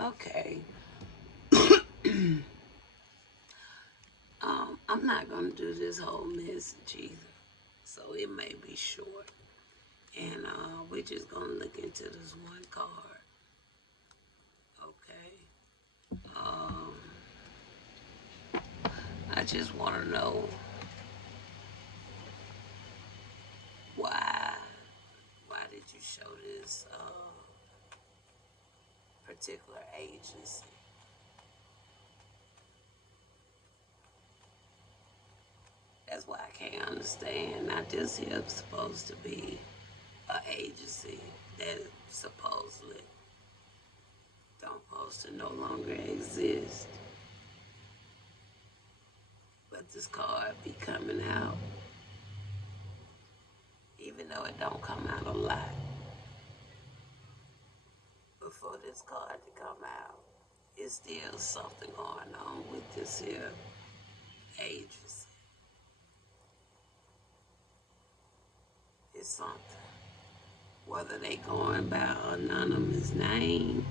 Okay. I'm not going to do this whole message either. So it may be short. And we're just going to look into this one card. Okay. I just want to know why did you show this particular agency? That's why I can't understand. Now this here is supposed to be an agency that supposedly don't supposed to no longer exist. But this card be coming out, even though it don't come out a lot. Before this card to come out, it's still something going on with this here agency. It's something. Whether they going by anonymous name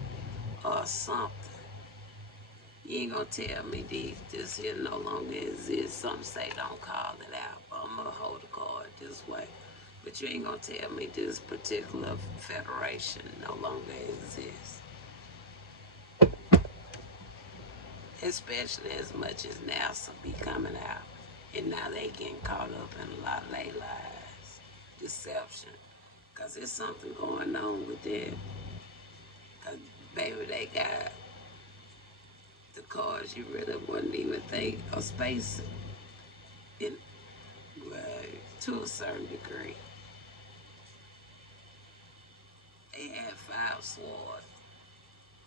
or something. You ain't gonna tell me this here no longer exists. Some say don't call it out, but I'm gonna hold the card this way. But you ain't gonna tell me this particular federation no longer exists. Especially as much as NASA be coming out. And now they getting caught up in a lot of their lies. Deception. Because there's something going on with them. Because, baby, they got the cars you really wouldn't even think of space in, to a certain degree. They had 5 swords,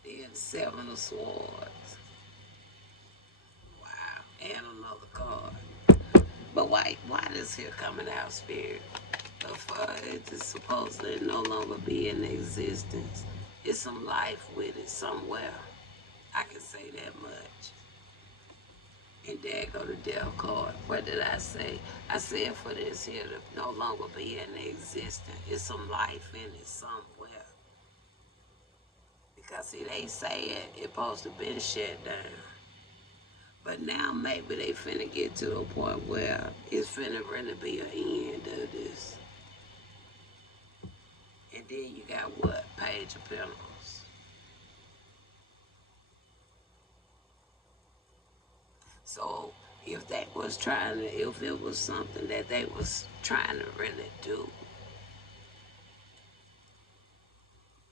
then 7 of swords. Wow, and another card. But why this here coming out, Spirit? It is supposedly no longer be in existence. It's some life with it somewhere. I can say that much. And there go the death card. What did I say? I said for this here to no longer be in existence. It's some life in it somewhere. Because see, they say it's supposed to be shut down. But now maybe they finna get to a point where it's finna really be an end of this. And then you got what? Page of Pentacles. So if it was something that they was trying to really do,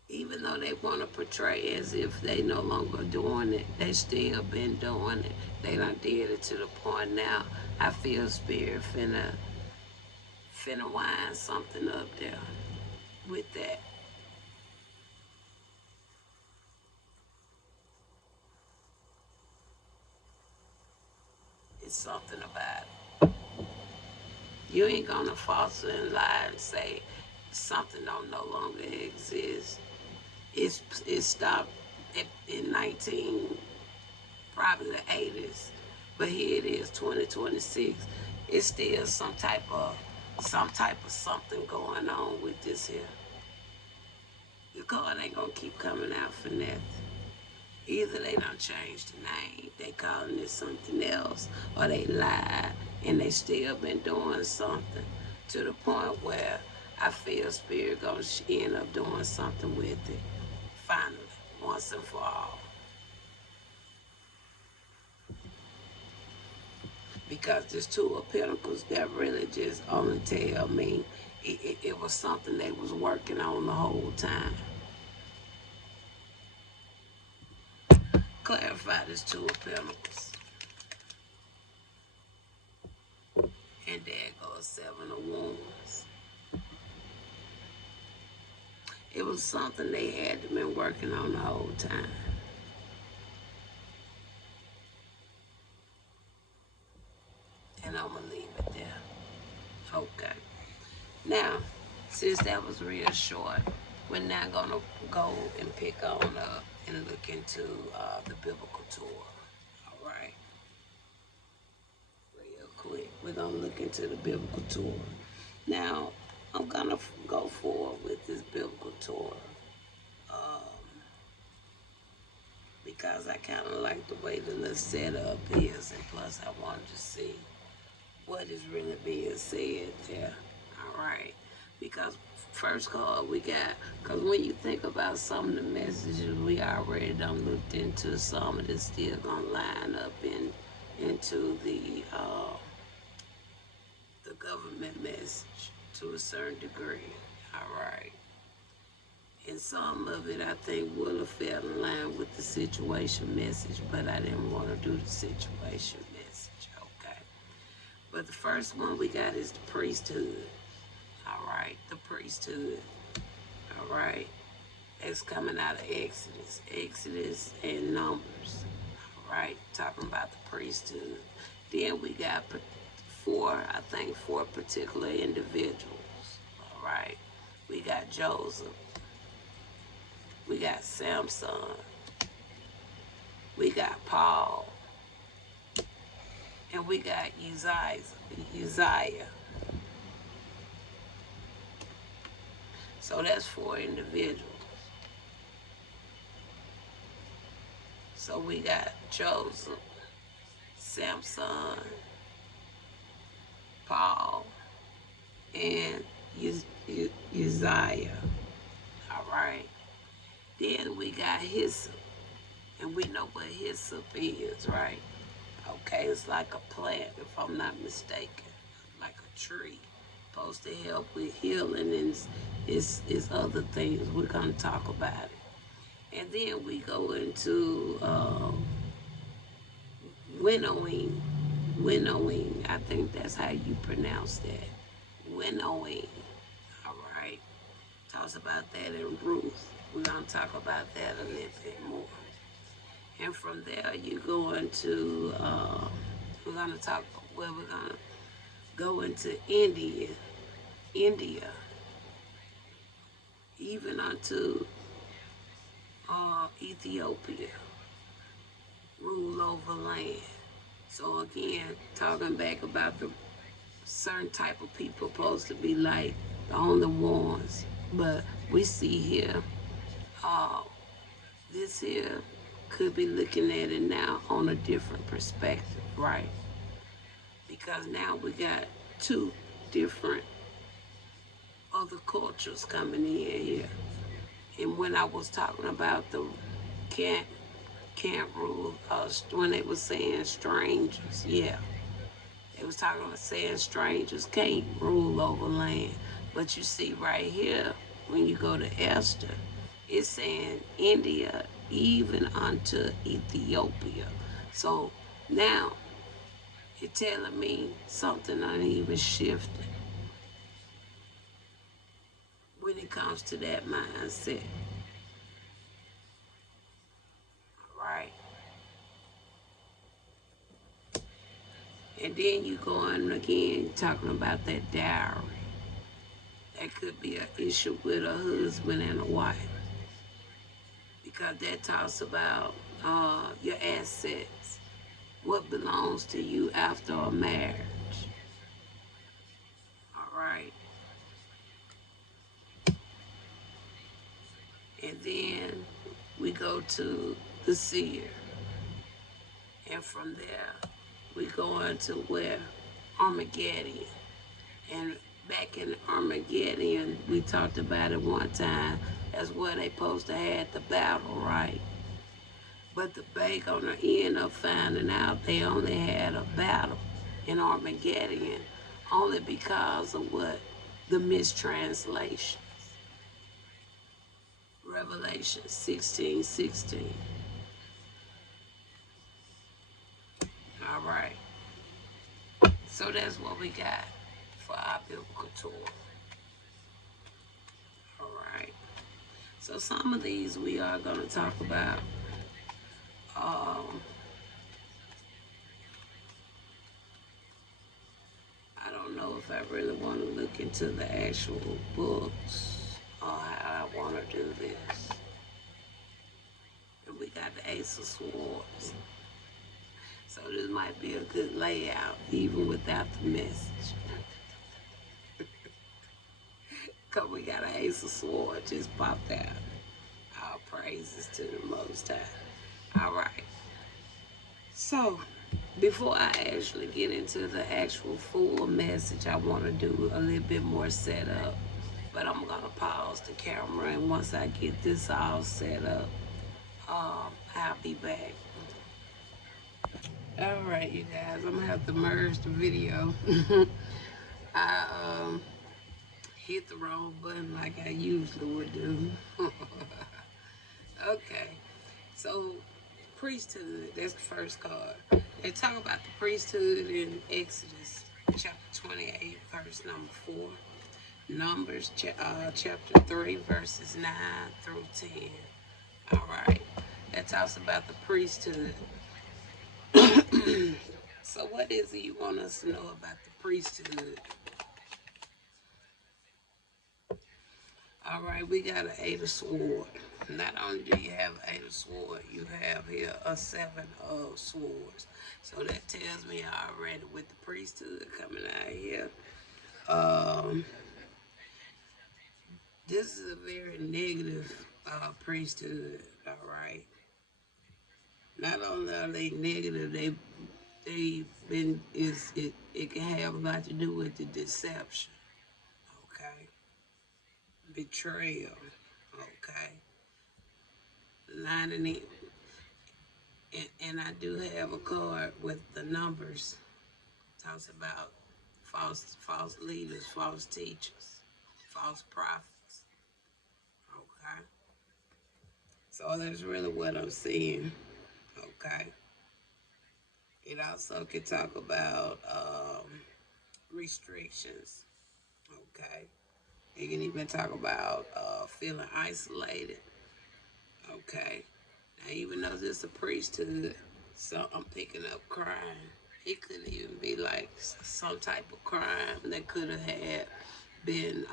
even though they want to portray as if they no longer doing it, they still been doing it. They done did it to the point now. I feel Spirit finna wind something up there with that. It's something about it. You ain't gonna false and lie and say something don't no longer exist. It stopped in probably the 80s, but here it is, 2026. It's still some type of something going on with this here. The card ain't gonna keep coming out for nothing. Either they done changed the name, they calling it something else, or they lied and they still been doing something to the point where I feel Spirit gonna end up doing something with it. Finally, once and for all. Because this 2 of Pentacles, that really just only tell me it was something they was working on the whole time. Clarify this 2 of Pentacles. And there goes 7 of Wands. It was something they had been working on the whole time. And I'm going to leave it there. Okay. Now, since that was real short, we're now going to go and pick on up and look into the Biblical Torah. All right? Real quick, we're going to look into the Biblical Torah. Now, I'm going to go forward with this Biblical Torah. because I kind of like the way the little setup is, and plus I wanted to see what is really being said there. All right, because first call we got, because when you think about some of the messages we already done looked into, some of this still gonna line up into the government message to a certain degree. All right. And some of it I think would have fell in line with the situation message, but I didn't want to do the situation message, okay? But the first one we got is the priesthood. All right, the priesthood. All right. It's coming out of Exodus and Numbers. All right, talking about the priesthood. Then we got four particular individuals. All right, we got Joseph, we got Samson, we got Paul, and we got Uzziah. So that's 4 individuals. So we got Joseph, Samson, Paul, and Uzziah. All right. Then we got hyssop, and we know what hyssop is, right? Okay, it's like a plant, if I'm not mistaken, like a tree, supposed to help with healing and is other things. We're gonna talk about it, and then we go into winnowing. Winnowing, I think that's how you pronounce that. Winnowing. All right. Talks about that in Ruth. We're going to talk about that a little bit more. And from there, you go into, we're going to talk, well, we're going to go into India, even unto Ethiopia, rule over land. So again, talking back about the certain type of people supposed to be like the only ones, but we see here, this here could be looking at it now on a different perspective, right? Because now we got 2 different other cultures coming in here. And when I was talking about the can't rule, when they were saying strangers, yeah. They was talking about saying strangers can't rule over land. But you see right here, when you go to Esther, it's saying India, even unto Ethiopia. So now, you're telling me something uneven shifted when it comes to that mindset. Right? And then you go on again talking about that dowry. That could be an issue with a husband and a wife. Because that talks about your assets, what belongs to you after a marriage. All right. And then we go to the seer. And from there, we go into where Armageddon. And back in Armageddon, we talked about it one time, that's where they supposed to have the battle, right? But the bank owner ended up finding out they only had a battle in Armageddon only because of what? The mistranslation. Revelation 16:16. All right. So that's what we got for our biblical tour. All right. So some of these we are going to talk about. I don't know if I really want to look into the actual books or how I want to do this. And we got the Ace of Swords. So this might be a good layout, even without the message. Because we got an Ace of Swords just popped out. All praises to the Most High. All right. So, before I actually get into the actual full message, I want to do a little bit more setup. But I'm going to pause the camera, and once I get this all set up, I'll be back. All right, you guys, I'm going to have to merge the video. I hit the wrong button like I usually would do. Okay, so priesthood, that's the first card. They talk about the priesthood in Exodus chapter 28, verse number 4. Numbers chapter 3, verses 9 through 10. All right, that talks about the priesthood. So what is it you want us to know about the priesthood? All right, we got an 8 of swords. Not only do you have an 8 of swords, you have here a 7 of swords. So that tells me already with the priesthood coming out here, um, this is a very negative priesthood. All right. Not only are they negative, they been it can have a lot to do with the deception. Okay. Betrayal. Okay. Lining it. And I do have a card with the numbers. Talks about false leaders, false teachers, false prophets. Okay. So that's really what I'm seeing. Okay. It also could talk about restrictions. Okay. It can even talk about feeling isolated. Okay. Now, even though this is a priesthood, so I'm picking up crime. It could even be like some type of crime that could have had been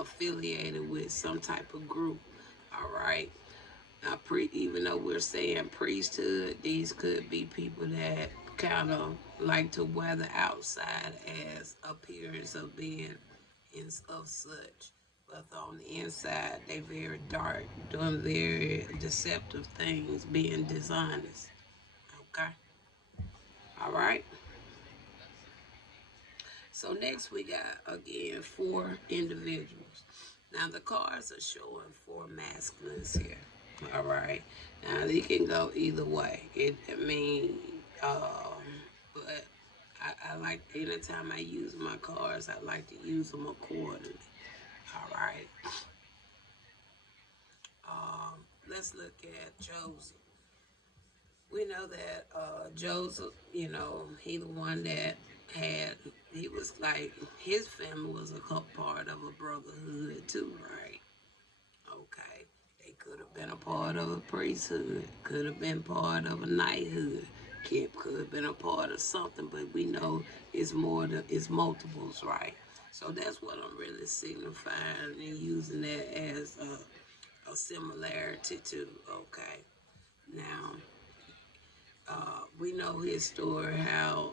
affiliated with some type of group. All right. Now, even though we're saying priesthood, these could be people that kind of like to wear the outside as appearance of being of such. But on the inside, they very dark, doing very deceptive things, being dishonest. Okay? All right? So next we got, again, 4 individuals. Now the cards are showing 4 masculines here. All right. Now they can go either way. But I like, anytime I use my cards, I like to use them accordingly. All right. Let's look at Joseph. We know that Joseph, he the one that he was like, his family was a part of a brotherhood too, right? Okay. They could have been a part of a priesthood, could have been part of a knighthood, could have been a part of something, but we know it's multiples, right? So that's what I'm really signifying and using that as a similarity to, okay? Now, we know his story, how,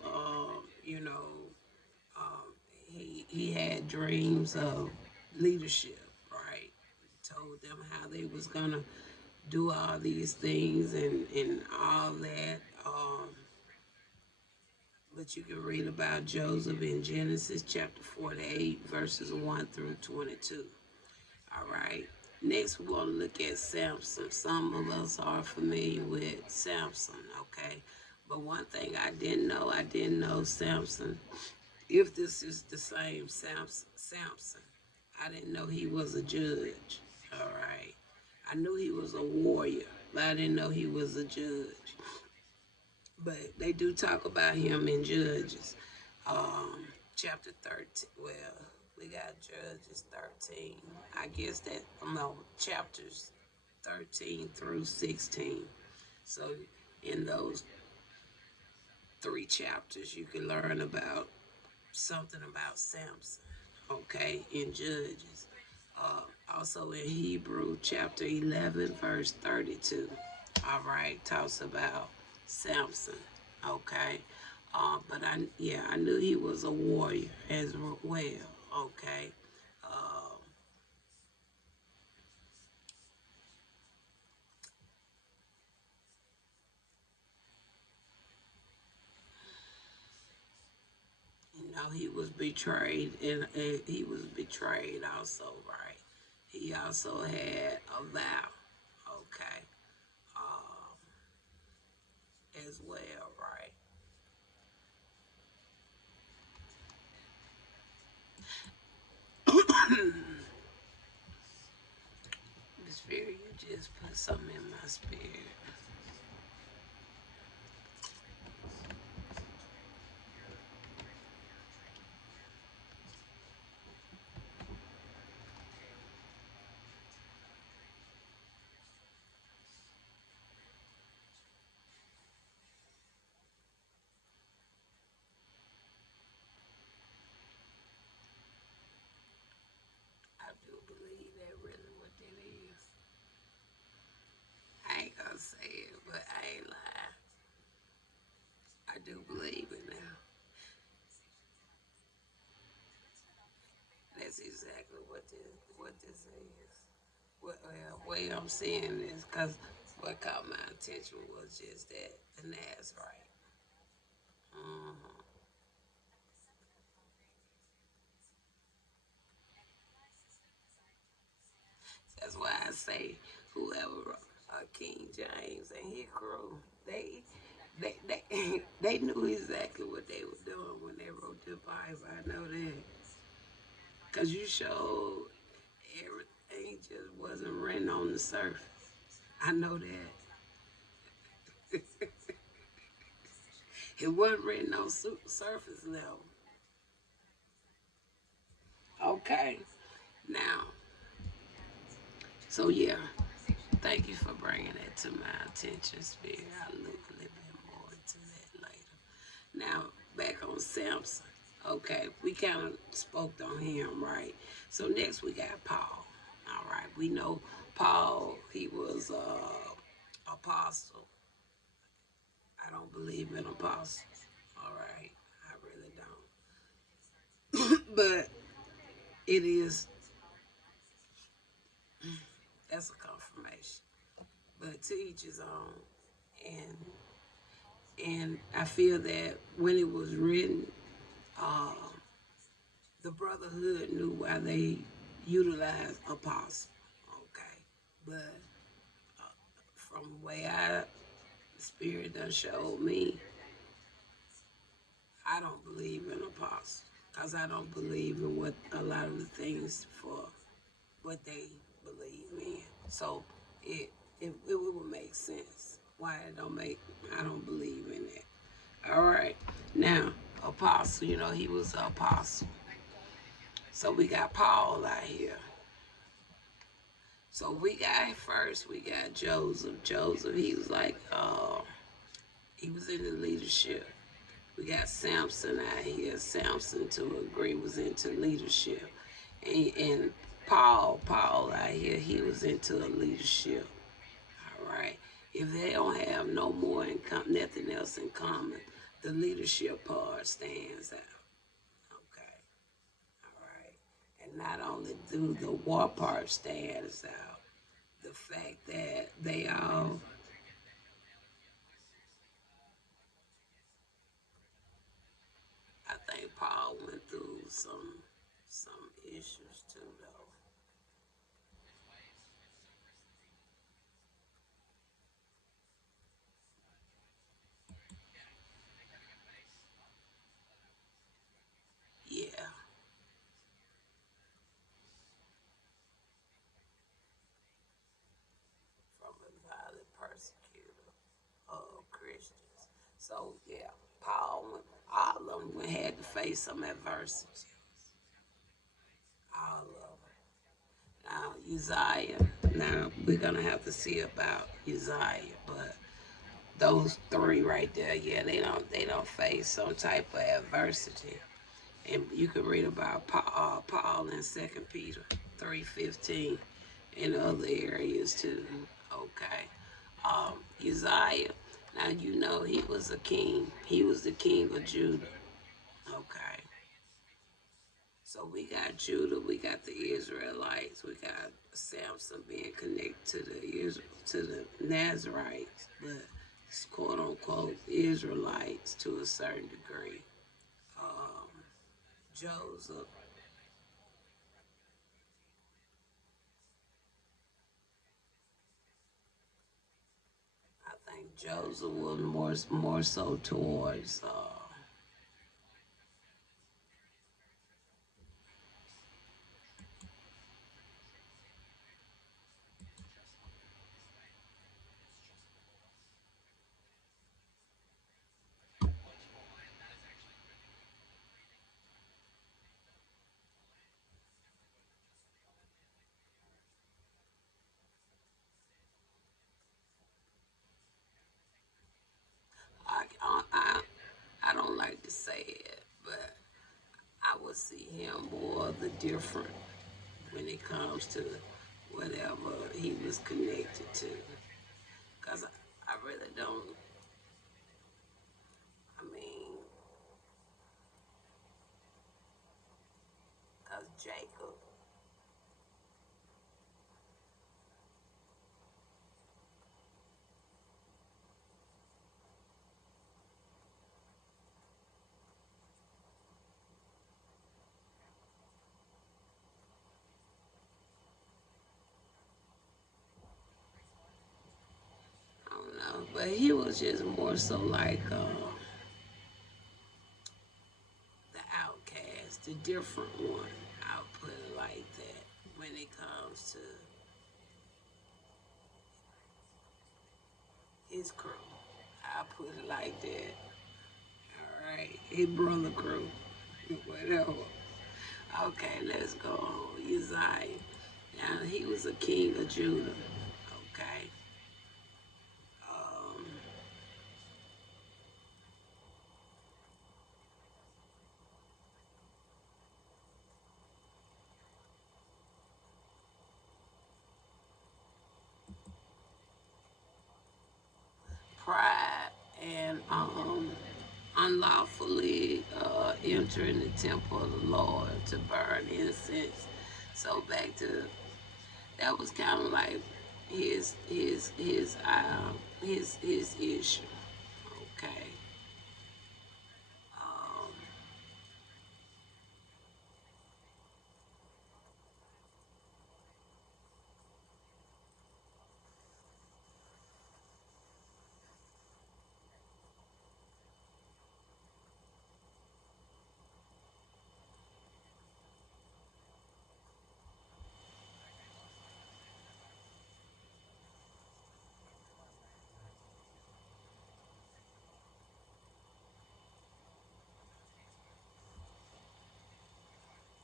he had dreams of leadership, right? Told them how they was going to do all these things and all that. But you can read about Joseph in Genesis chapter 48, verses 1 through 22. All right. Next, we want to look at Samson. Some of us are familiar with Samson, okay? But one thing I didn't know Samson, if this is the same Samson, I didn't know he was a judge, all right? I knew he was a warrior, but I didn't know he was a judge. But they do talk about him in Judges, chapter 13. Well, we got Judges 13. I guess that, no, chapters 13 through 16. So in those 3 chapters, you can learn about something about Samson, okay, in Judges. Also in Hebrew chapter 11, verse 32. All right, talks about Samson, okay. But I knew he was a warrior as well, okay. Um, Now he was betrayed, and he was betrayed also, right? He also had a vow, okay, um, as well, right? The spirit, you just put something in my spirit. I do believe that really what that is. I ain't gonna say it, but I ain't lying. I do believe it now. That's exactly what this is. Way I'm seeing this, because what caught my attention was just that the Nazarite. Hmm. That's why I say whoever wrote King James and his crew, they knew exactly what they were doing when they wrote the Bible. I know that, cause you showed everything just wasn't written on the surface. I know that. It wasn't written on surface level. Okay, now, so yeah, thank you for bringing that to my attention, Spirit. I'll look a little bit more into that later. Now, back on Samson. Okay, we kind of spoke on him, right? So next we got Paul. All right, we know Paul, he was apostle. I don't believe in apostles. All right, I really don't. But it is, that's a confirmation. But to each his own. And and I feel that when it was written, uh, the Brotherhood knew why they utilized apostle. Okay, but from the way the Spirit done showed me, I don't believe in apostle because I don't believe in what a lot of the things for what they believe in. So it it would make sense why it don't make. I don't believe in it. All right, now apostle, he was an apostle. So we got Paul out here. So we got Joseph. Joseph, he was like, he was in the leadership. We got Samson out here. Samson, to agree, was into leadership. And Paul out here, he was into a leadership. All right. If they don't have no more nothing else in common, the leadership part stands out. Okay. All right. And not only do the war part stands out, the fact that they all, I think Paul went through some issues too, though. Yeah, from a violent persecutor of Christians. So yeah, all of them had to face some adversity. All of them. Now Uzziah. Now we're gonna have to see about Uzziah, but those three right there, yeah, they don't face some type of adversity. And you can read about Paul in 2 Peter 3:15 and other areas too. Okay, Uzziah. Now he was a king. He was the king of Judah. Okay, so we got Judah. We got the Israelites. We got Samson being connected to the Nazarites, but quote unquote Israelites to a certain degree. Um, Joseph. I think Joseph was more so towards I, I I I don't like to say it, but I would see him more of the different when it comes to whatever he was connected to. Because I really don't, I mean, because Jacob, I don't know, but he was just more so like the outcast, the different one. I'll put it like that when it comes to his crew. I'll put it like that. All right, his brother crew, whatever. Okay, let's go on. Uzziah. Now, he was a king of Judah. Okay. Um, Pride and unlawfully entering the temple of the Lord to burn incense. So back to that was kind of like his issue. Okay. Um,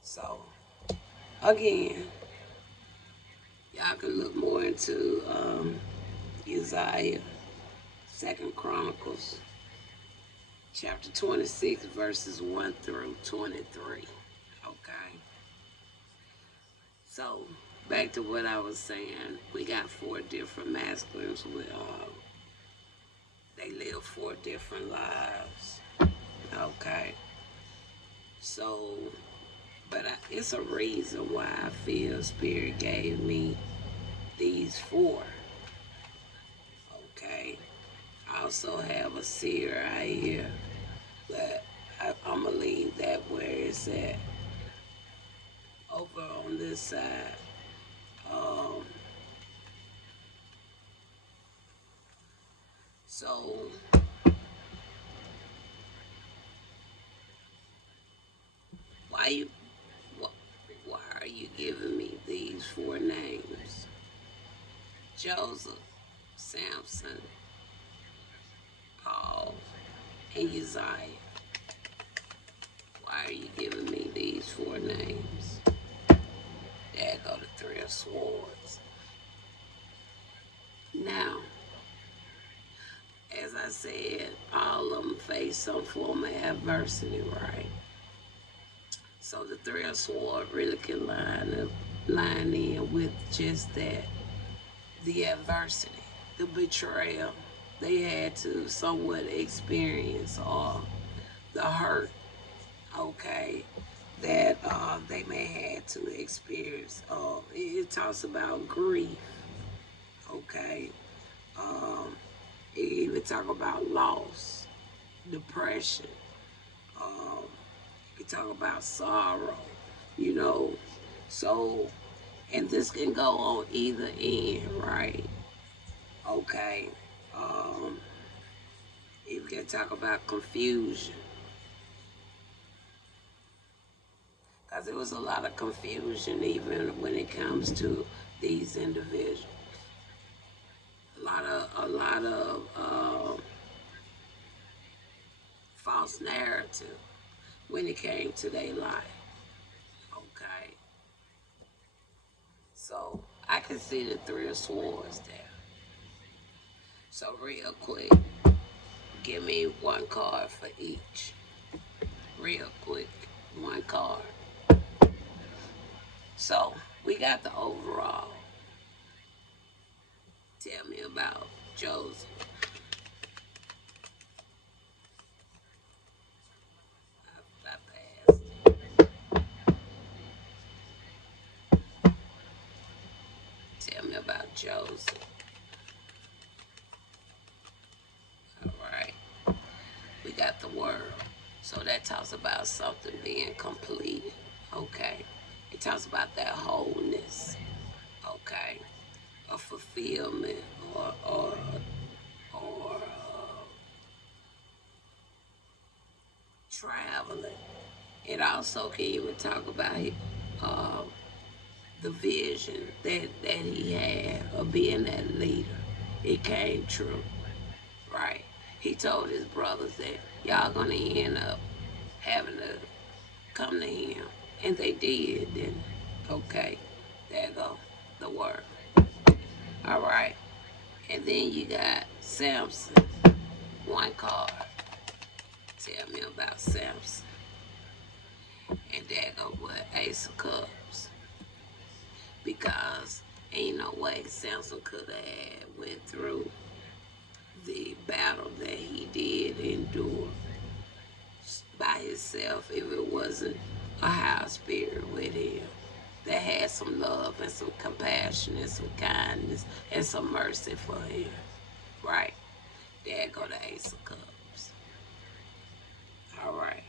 so again, y'all can look more into Uzziah, Second Chronicles, chapter 26, verses 1 through 23. Okay. So back to what I was saying, we got four different masculines. They live four different lives. Okay. So, but it's a reason why I feel Spirit gave me these four. Okay. I also have a seer right here, but I'm gonna leave that where it's at over on this side. Um, so why you why are you giving me these four names? Joseph, Samson, Paul, and Uzziah. Why are you giving me these four names? There go the three of swords. Now, as I said, all of them face some form of adversity, right? So the three of swords really can line in with just that, the adversity, the betrayal they had to somewhat experience, or the hurt, okay, that they may have to experience. It talks about grief, okay. Um, it even talk about loss, depression, um, You talk about sorrow, you know. So, and this can go on either end, right? Okay. Um, you can talk about confusion. Because there was a lot of confusion even when it comes to these individuals. A lot of false narrative when it came to their life. Okay. So I can see the three of swords there. So real quick, give me one card for each. Real quick, one card. So we got the overall. Tell me about Joseph. I passed. Tell me about Joseph. All right. We got the world. So that talks about something being completed. Okay. It talks about that wholeness. Okay. A fulfillment or traveling. It also can even talk about uh, the vision that he had of being that leader. It came true, right? He told his brothers that y'all gonna end up having to come to him, and they did. Then, okay, there go the word. All right, and then you got Samson. One card. Tell me about Samson. And there go what Ace of Cups. Because ain't no way Samson could have went through the battle that he did endure by himself if it wasn't a high spirit with him that had some love and some compassion and some kindness and some mercy for him. Right? There go the Ace of Cups. All right.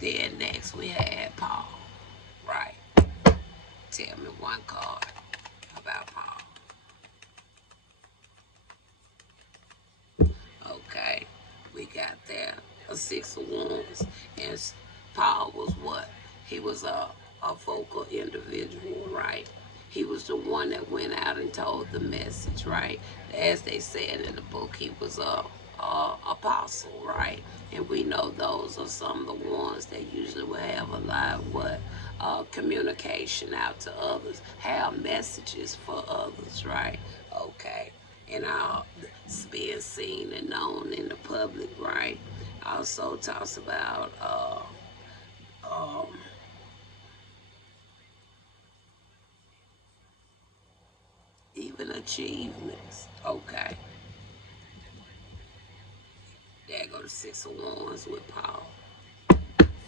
Then next we had Paul. Right. Tell me one card about Paul. Okay. We got there a Six of Wands. And Paul was what? He was a vocal individual, right? He was the one that went out and told the message, right? As they said in the book, he was a apostle, right? And we know those are some of the ones that usually will have a lot of what communication out to others, have messages for others, right? Okay, and being seen and known in the public, right? Also talks about um, even achievements. Okay, there go the Six of Wands with Paul.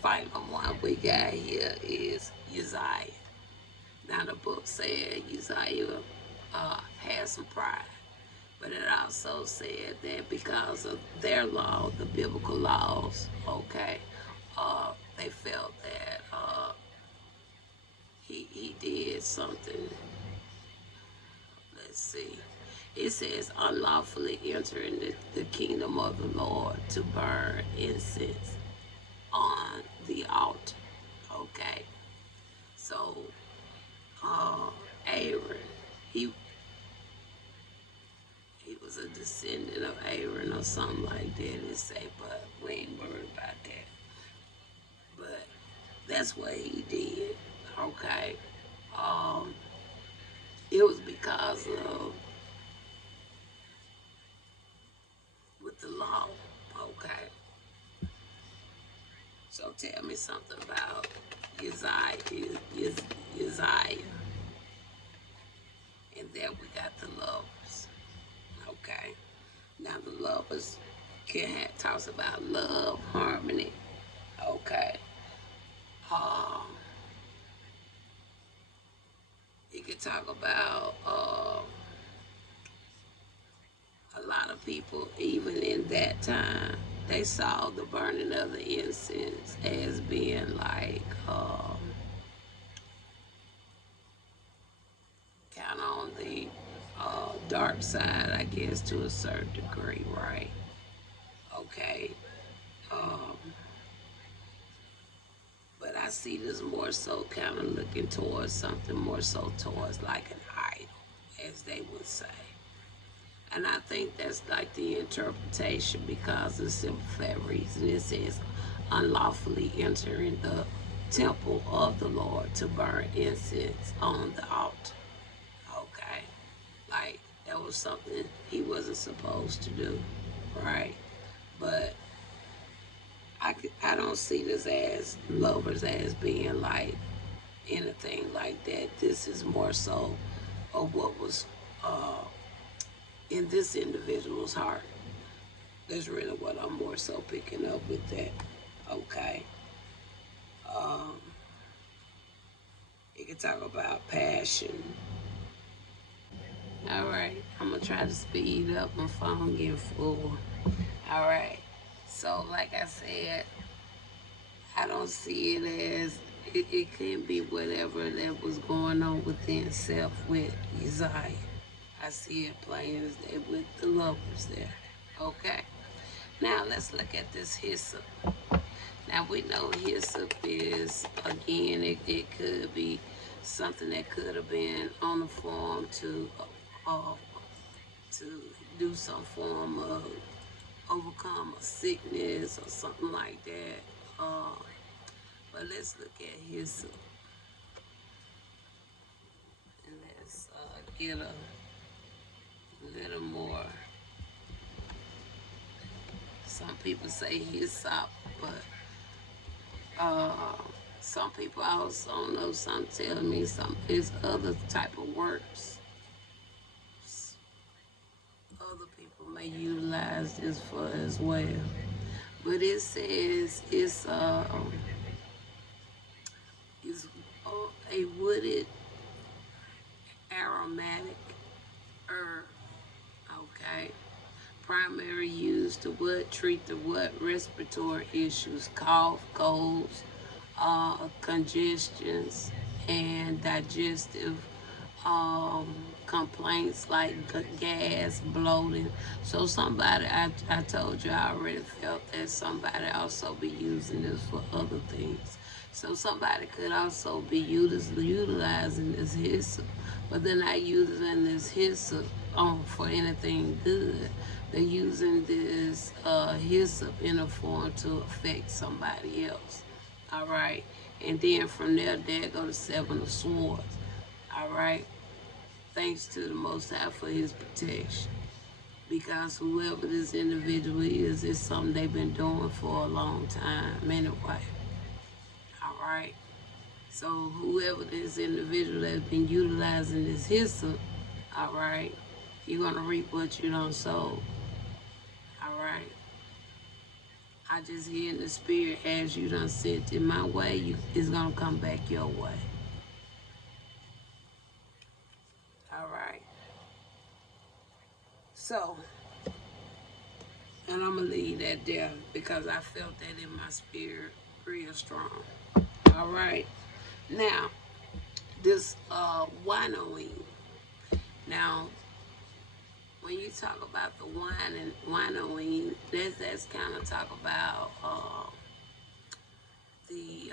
Final one we got here is Uzziah. Now the book said Uzziah had some pride, but it also said that because of their law, the biblical laws, okay, they felt that he did something. Let's see. It says unlawfully entering the kingdom of the Lord to burn incense on the altar. Okay, so Aaron, he he was a descendant of Aaron or something like that. It say, but we ain't worried about that. But that's what he did. Okay, um, it was because of with the law. Okay, so tell me something about Uzziah. Uzziah. And then we got the lovers. Okay. Now the lovers talks about love, harmony. Okay. Um, you can talk about a lot of people, even in that time, they saw the burning of the incense as being like kind of on the dark side, I guess, to a certain degree, right? Okay. Um, but I see this more so kind of looking towards something more so towards like an idol, as they would say. And I think that's like the interpretation because of the simple fact reason it says unlawfully entering the temple of the Lord to burn incense on the altar. Okay. Like that was something he wasn't supposed to do, right? But I don't see this as lovers as being like anything like that. This is more so of what was uh, in this individual's heart. That's really what I'm more so picking up with that. Okay. Um, you can talk about passion. All right. I'm going to try to speed up my phone getting full. All right. So, like I said, I don't see it as it can be whatever that was going on within self with Uzziah. I see it plain as day with the lovers there. Okay. Now let's look at this hyssop. Now we know hyssop is again it could be something that could have been on the form uh, to do some form of overcome a sickness or something like that. But let's look at hyssop and let's get a little more. Some people say hyssop, but some people also know some tell me some is other type of works. Other people may utilize this for as well. But it says it's a wooded aromatic herb. Okay. Primary use to what treat the what respiratory issues, cough, colds, congestions, and digestive complaints like gas, bloating. So somebody, I told you I already felt that somebody also be using this for other things. So somebody could also be utilizing this hyssop, but they're not using this hyssop for anything good. They're using this hyssop in a form to affect somebody else. All right. And then from there go to seven of swords. All right. Thanks to the Most High for his protection. Because whoever this individual is, it's something they've been doing for a long time anyway. All right. So whoever this individual that's been utilizing this hyssop, all right, you're going to reap what you don't sow. All right. I just hear in the spirit, as you done sent it my way, it's going to come back your way. All right. So, and I'm going to leave that there because I felt that in my spirit real strong. All right. Now, this winnowing. Now, when you talk about the wine and winnowing, that's kind of talk about the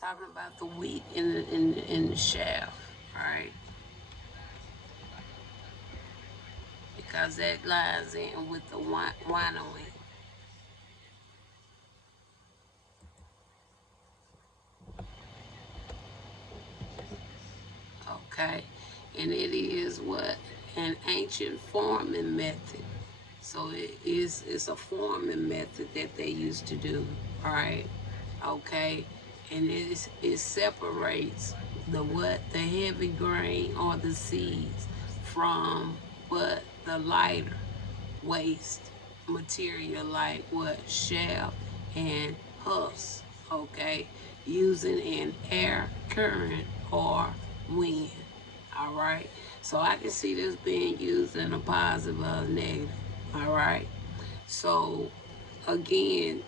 talking about the wheat in the shaft, right? Because that lies in with the winnowing. Okay, and it is what an ancient forming method. So it's a forming method that they used to do, right? Okay, and it separates the heavy grain or the seeds from what the lighter waste material like what chaff and husk. Okay, using an air current or wind. All right. So I can see this being used in a positive or a negative. All right. So again,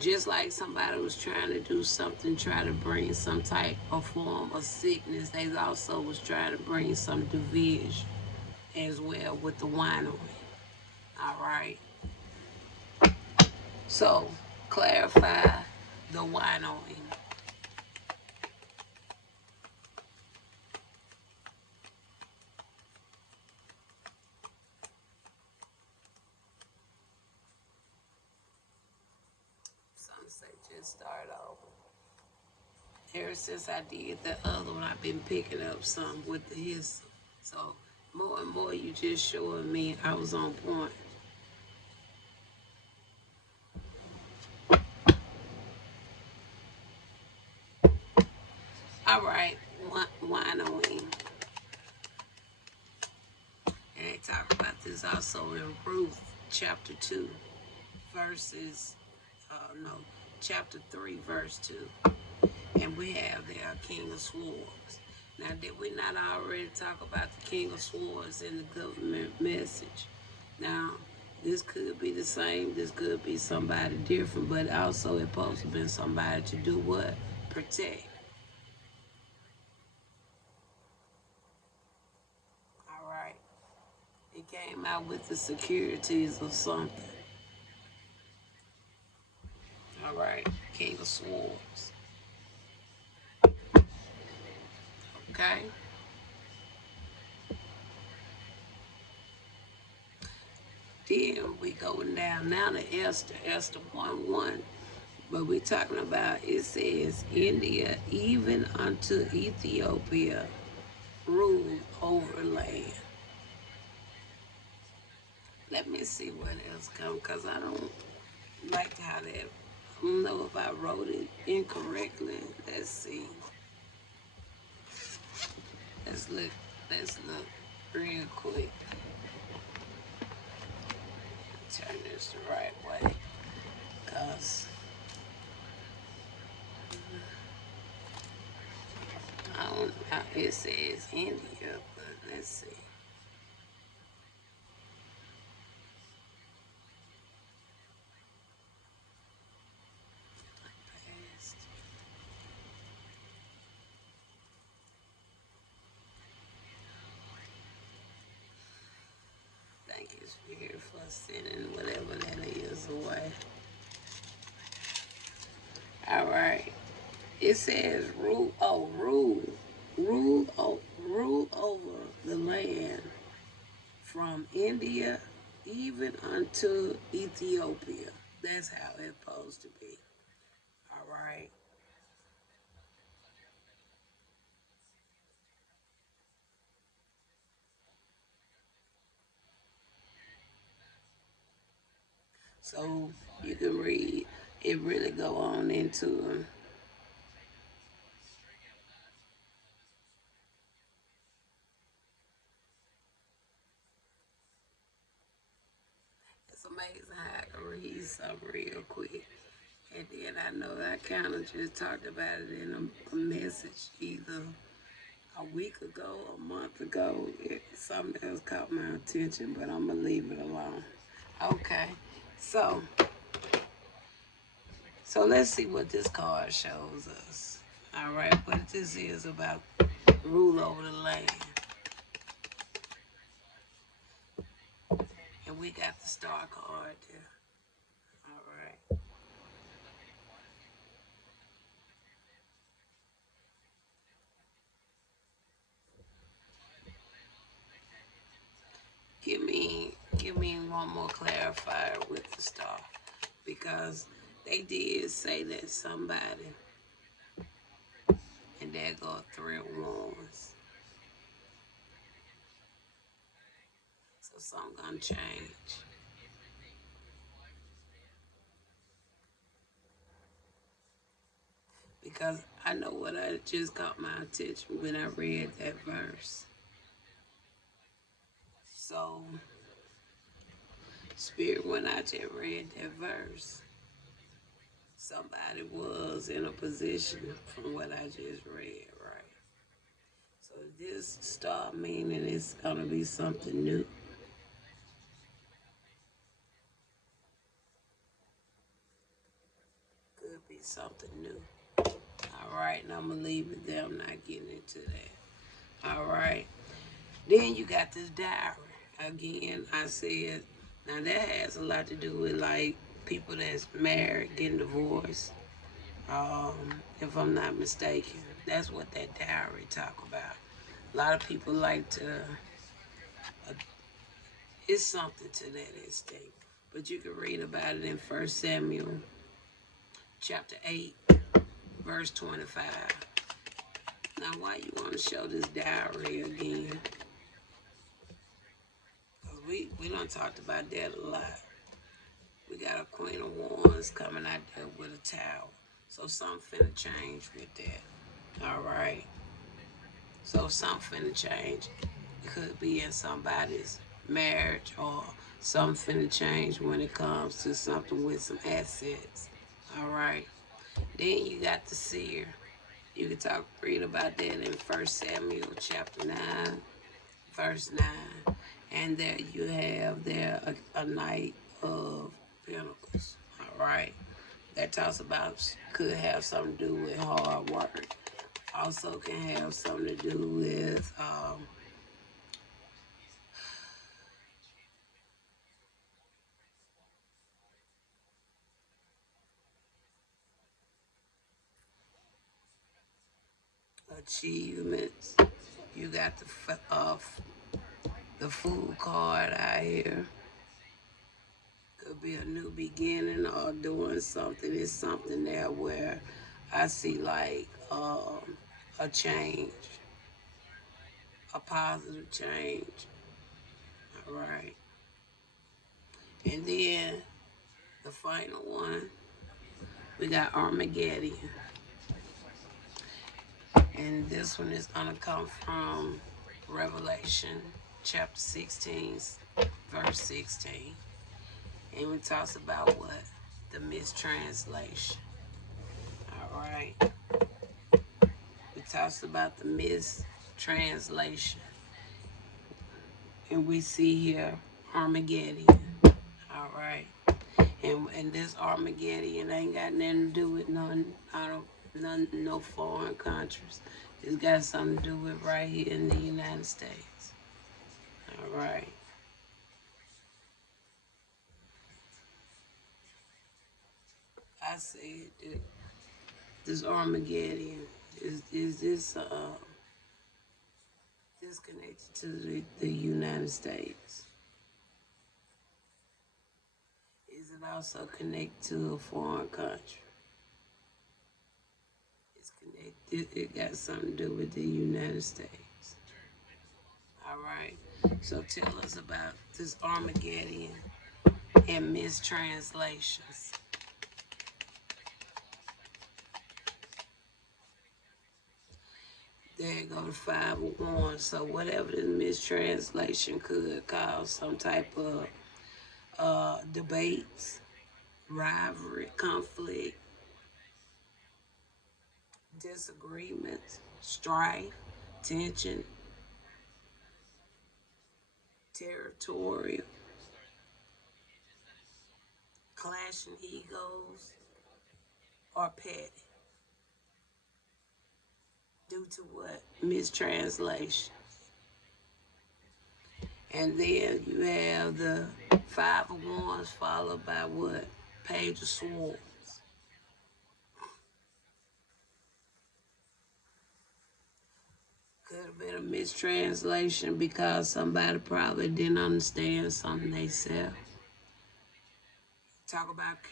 just like somebody was trying to do something, try to bring some type of form of sickness, they also was trying to bring some division as well with the winery. All right. So clarify the winery. Some say just start over. Ever since I did the other one, I've been picking up some with the history. So more and more you just showing me I was on point. All right, winery. And they talk about this also in Ruth chapter 2, verses, no, chapter 3, verse 2. And we have there King of Swords. Now, did we not already talk about the King of Swords in the government message? Now, this could be the same, this could be somebody different, but also it's supposed to be somebody to do what? Protect. All right. It came out with the securities of something. All right. King of Swords. Okay. Then we going down now to Esther, Esther 1:1. But we're talking about, it says, India, even unto Ethiopia, ruled over land. Let me see what else comes, because I don't like how that, I don't know if I wrote it incorrectly. Let's see. Let's look real quick. Turn this the right way, because I don't know, it says India, but let's see. Past. Thank you, Spirit, for sending whatever that is away. All right. It says rule over the land from India even unto Ethiopia. That's how it's supposed to be. All right. So you can read. It really go on into. It's amazing how I can read something real quick. And then I know I kind of just talked about it in a message either a week ago, a month ago. Something else caught my attention, but I'm going to leave it alone. Okay, so let's see what this card shows us. All right, what this is about rule over the land. And we got the star card there. All right. Give me one more clarifier with the star, because they did say that somebody, and there go 3 of Wands. So something gonna change. Because I know what I just caught my attention when I read that verse. So Spirit, when I just read that verse, somebody was in a position from what I just read, right? So this start meaning it's going to be something new? Could be something new. All right, and I'm going to leave it there. I'm not getting into that. All right. Then you got this diary. Again, I said, now that has a lot to do with like people that's married, getting divorced. If I'm not mistaken, that's what that diary talk about. A lot of people like to, it's something to that extent. But you can read about it in 1 Samuel chapter 8, verse 25. Now, why you want to show this diary again? Because we done talked about that a lot. We got a Queen of Wands coming out there with a tower. So something finna change with that. All right. So something finna change. It could be in somebody's marriage or something finna change when it comes to something with some assets. All right. Then you got the seer. You can read about that in 1 Samuel chapter 9, verse 9. And there you have there a Knight of Pentacles. All right. That talks about, could have something to do with hard work. Also can have something to do with achievements. You got the Fool card out here. Could be a new beginning or doing something. It's something there where I see like a change, a positive change. All right. And then the final one, we got Armageddon. And this one is going to come from Revelation chapter 16, verse 16. And it talks about what? The mistranslation. All right. It talks about the mistranslation. And we see here Armageddon. All right. And this Armageddon ain't got nothing to do with no foreign countries. It's got something to do with right here in the United States. All right. I said that this Armageddon is this disconnected to the United States? Is it also connected to a foreign country? It's connected. It got something to do with the United States. All right. So tell us about this Armageddon and mistranslations. There you go, the 5 of Wands. So whatever the mistranslation could cause some type of debates, rivalry, conflict, disagreements, strife, tension, territorial, clashing egos, or petty. Due to what? Mistranslation. And then you have the 5 of Wands followed by what? Page of Swords. Could have been a mistranslation because somebody probably didn't understand something they said. Talk about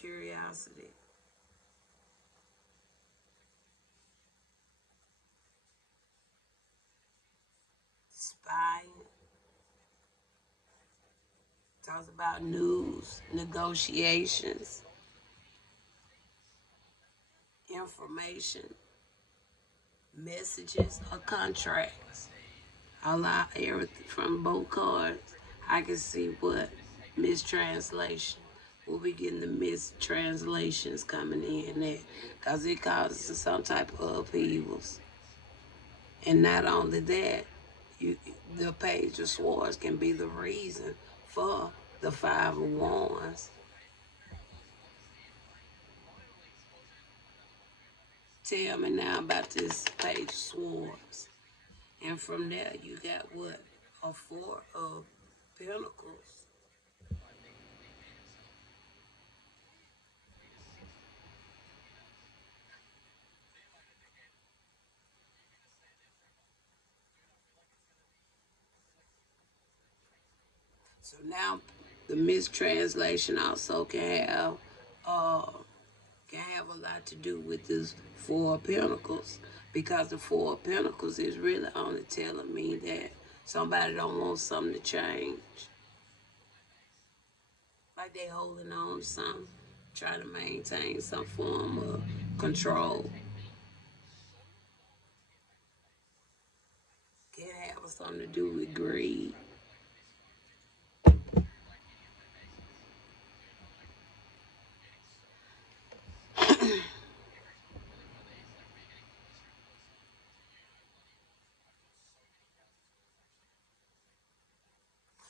curiosity. Spying. Talks about news, negotiations, information, messages, or contracts. I like everything from both cards. I can see what mistranslation. We'll be getting the mistranslations coming in there because it causes some type of upheavals. And not only that, you, the Page of Swords can be the reason for the Five of Wands. Tell me now about this Page of Swords. And from there, you got what? A Four of Pentacles. So now the mistranslation also uh, can have a lot to do with this Four of Pentacles, because the Four of Pentacles is really only telling me that somebody don't want something to change. Like they holding on to something, trying to maintain some form of control. Can have something to do with greed.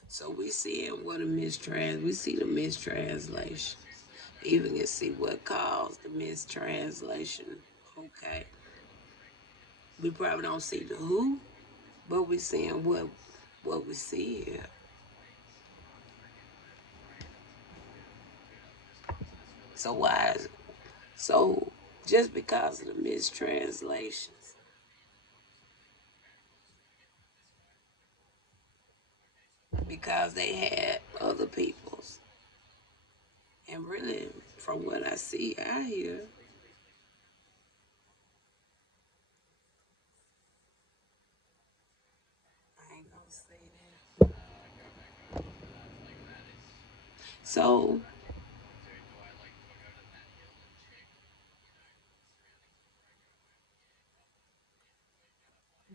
So we see we see the mistranslation. Even can see what caused the mistranslation. Okay. We probably don't see the who, but we seeing what we see here. So why is so just because of the mistranslations, because they had other people's, and really from what I see out here, I ain't gonna say that. So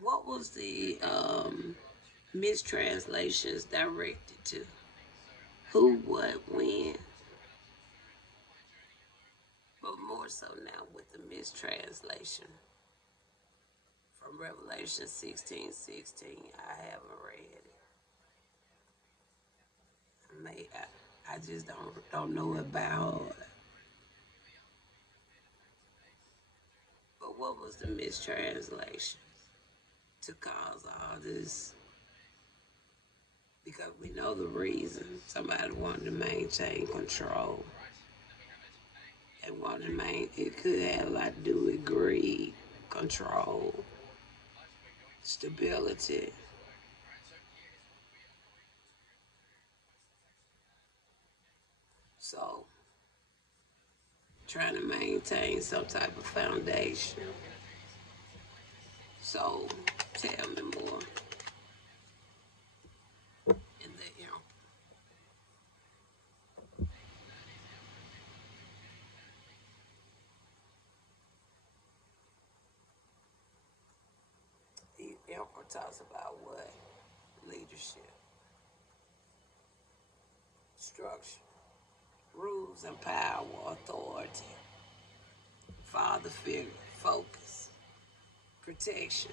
what was the mistranslations directed to? Who, what, when? But more so now with the mistranslation from Revelation 16:16. I haven't read it. I just don't know about. But what was the mistranslation to cause all this? Because we know the reason. Somebody wanted to maintain control. They wanted to it could have a lot to do with greed, control, stability. So trying to maintain some type of foundation. So tell me more. And the emperor talks about what? Leadership, structure, rules and power, authority, father figure, focus, protection,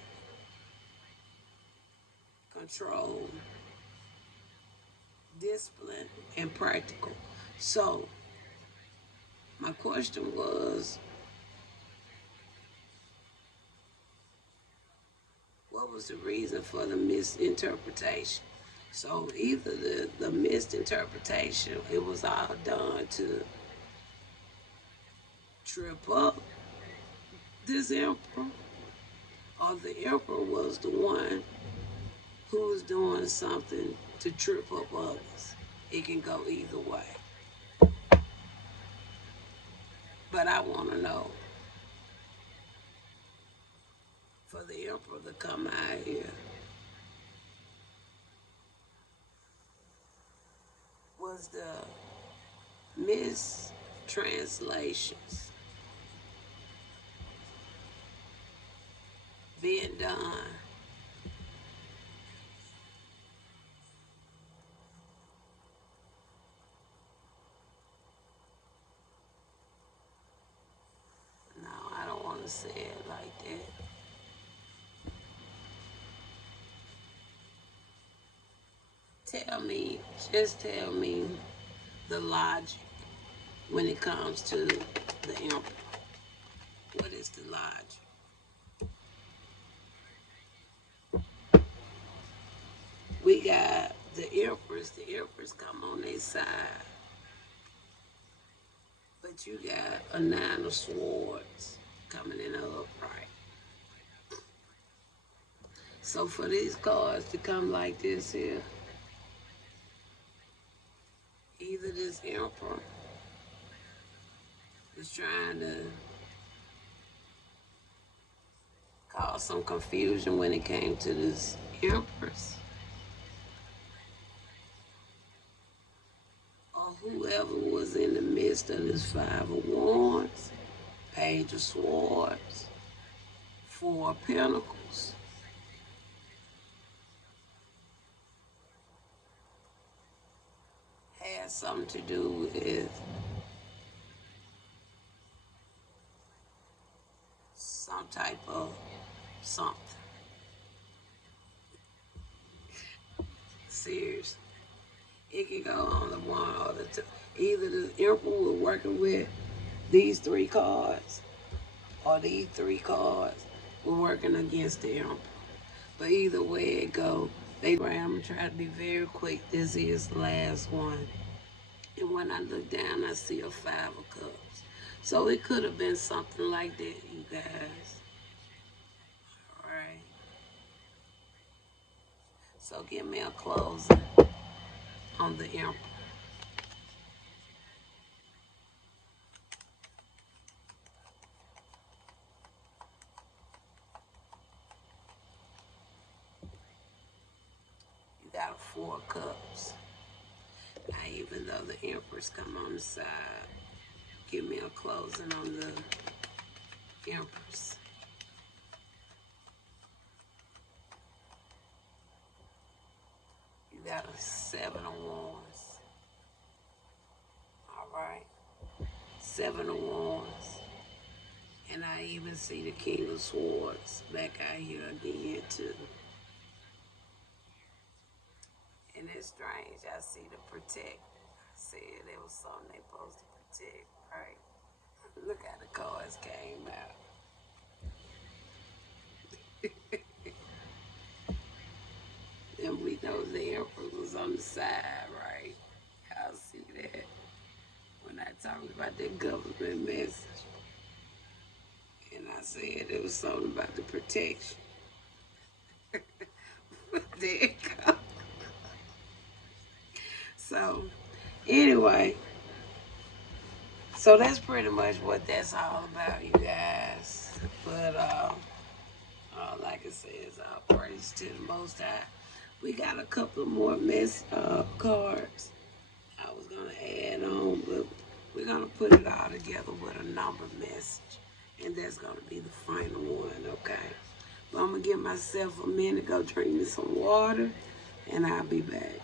control, discipline, and practical. So my question was, what was the reason for the misinterpretation? So either the misinterpretation, it was all done to trip up this emperor, or the emperor was the one who was doing something to trip up others. It can go either way. But I want to know, for the emperor to come out here, was the mistranslations being done no, I don't want to say it like that. just tell me the logic when it comes to the emperor. What is the logic? We got the emperors come on their side. But you got a 9 of swords coming in upright. So for these cards to come like this here, either this emperor is trying to cause some confusion when it came to this empress, or whoever was in the midst of this 5 of wands, page of swords, 4 of pentacles. Had something to do with some type of something. Seriously. It can go on the one or the two. Either the emperor was working with these 3 cards, or these 3 cards were working against the emperor. But either way it go, I'm gonna try to be very quick. This is the last one. And when I look down, I see a 5 of cups. So it could have been something like that, you guys. All right. So give me a closing on the emperor. You got a 4 of cups. Now, even though the empress come on the side, give me a closing on the empress. You got a 7 of wands. All right. 7 of wands. And I even see the king of swords back out here again too. And it's strange, I see the protect. I said there was something they supposed to protect, right? Look how the cards came out. And we know the emperor was on the side, right? Y'all see that when I talked about that government message. And I said it was something about the protection. There it goes. So, anyway, so that's pretty much what that's all about, you guys. But, like I said, it's all praise to the Most High. We got a couple of more cards I was going to add on, but we're going to put it all together with a number message. And that's going to be the final one, okay? But I'm going to give myself a minute to go drink me some water, and I'll be back.